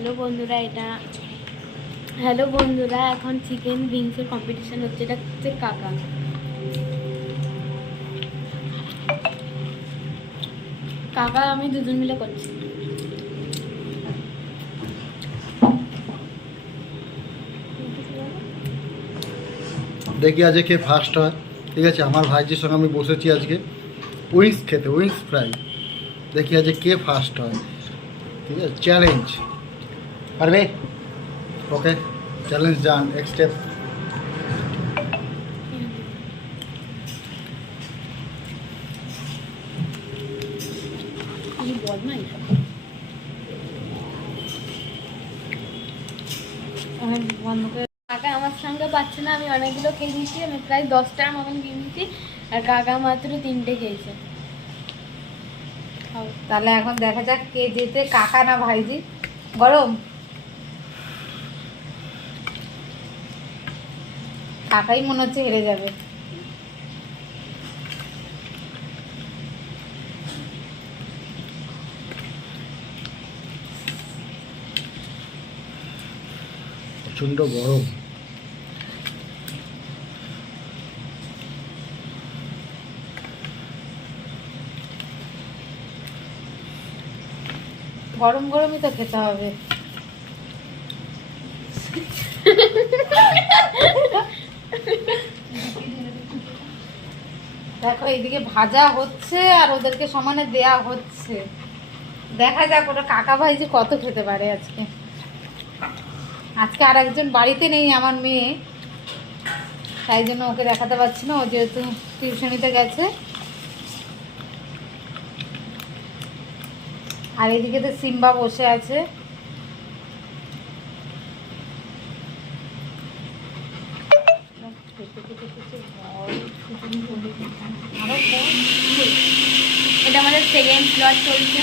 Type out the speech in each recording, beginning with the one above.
Hello বন্ধুরা, এখন chicken উইংসের competition হচ্ছে। এটা হচ্ছে কাকা। কাকা আমি দুজন মিলে করছি। দেখি আজকে কে ফার্স্ট হয়। ঠিক আছে, আমার ভাইজির সঙ্গে আমি বসেছি আজকে উইংস খেতে, উইংস ফ্রাই। দেখি আজকে কে ফার্স্ট হয়। ঠিক আছে, চ্যালেঞ্জ পারবে? Okay, challenge done. Next step. কাকা আমার সঙ্গে পাচ্ছে না, আমি অনেকগুলো খেয়ে দিয়েছি। আমি প্রায় 10টার মতন খেয়ে দিয়েছি, আর কাকা মাত্র 3টে খেয়েছে। তাহলে এখন দেখা যাক কে যেতে, কাকা না ভাইজি। গরম কাকাই মনে হচ্ছে হেরে যাবে। প্রচণ্ড গরম। গরম গরমই তো খেতে হবে। দেখো এইদিকে ভাজা হচ্ছে আর ওদেরকে সমানে দেয়া হচ্ছে। দেখা যাক ওটা কাকা ভাই যে কত খেতে পারে আজকে। আজকে আর একজন বাড়িতে নেই, আমার মেয়ে, তাই জন্য ওকে দেখাতে পারছি না। ও যেহেতু টিউশনিতে গেছে। আর এদিকে তো সিম্বা বসে আছে। এটা আমাদের সেকেন্ড স্লট চলছে।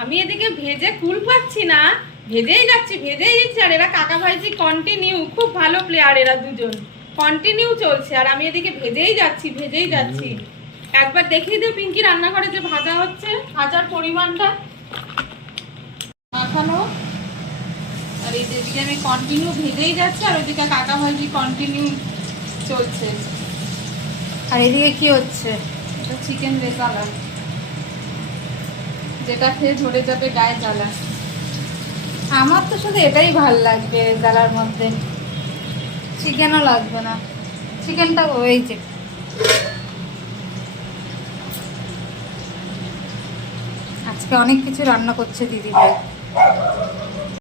আমি এদিকে ভেজে কুল পাচ্ছি না, ভেজেই যাচ্ছি। আর এরা কাকা ভাইজি কন্টিনিউ, খুব ভালো প্লেয়ার এরা দুজন, কন্টিনিউ চলছে। আর আমি এদিকে ভেজেই যাচ্ছি। একবার দেখিয়ে দিও পিঙ্কি রান্নাঘরে যে ভাজা হচ্ছে, ভাজার পরিমাণটা মাখানো। আর এই যেদিকে আমি কন্টিনিউ ভেজেই যাচ্ছি, আর ওইদিকে কাকা ভাইজি কন্টিনিউ চলছে। আর এদিকে কি হচ্ছে? এটা চিকেন রেজালা, যেটা খেয়ে ঝরে যাবে গায়ে জ্বালা। আমার তো শুধু এটাই ভাল লাগবে জ্বালার মধ্যে, চিকেনও লাগবে না। চিকেনটা হয়েছে। আজকে অনেক কিছু রান্না করছে দিদি ভাই।